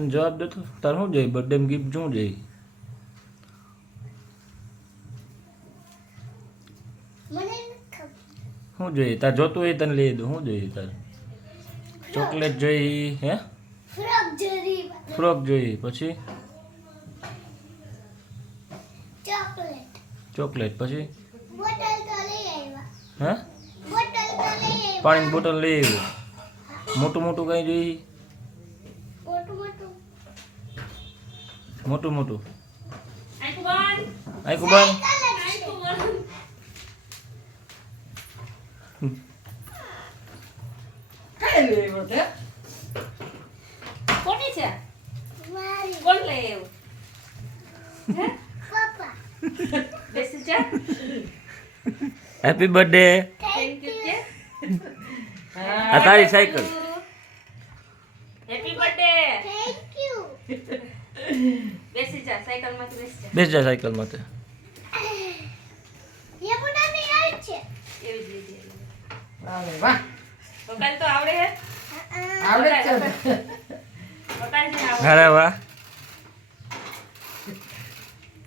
ને જવાબ દે તો તાર શું જોઈએ બર્થડે ગિફ્ટ શું જોઈએ શું જોઈએ તાર જોતું હોય તને લઈ દઉં શું જોઈએ તાર ચોકલેટ જોઈએ હે ફ્રોક જોઈએ પછી ચોકલેટ પછી હે પાણીની બોટલ લઈ આવ્યો મોટું મોટું કઈ જોઈએ મોટું મોટું આખું બંધ કોની છે કોણ લઈ આવ્યું હે પપ્પા બેસી જા હેપી બર્થડે થેન્ક યુ કે આ તારી cycle happy birthday thank you બેસી જા સાયકલ માં બેસી જા બેસ જા સાયકલ માં એ મોટા ની આવી છે એવી જ રીતે અરે વાહ તો કાલ તો આવડે હે આવડે જ છે પપ્પાને આવડે અરે વાહ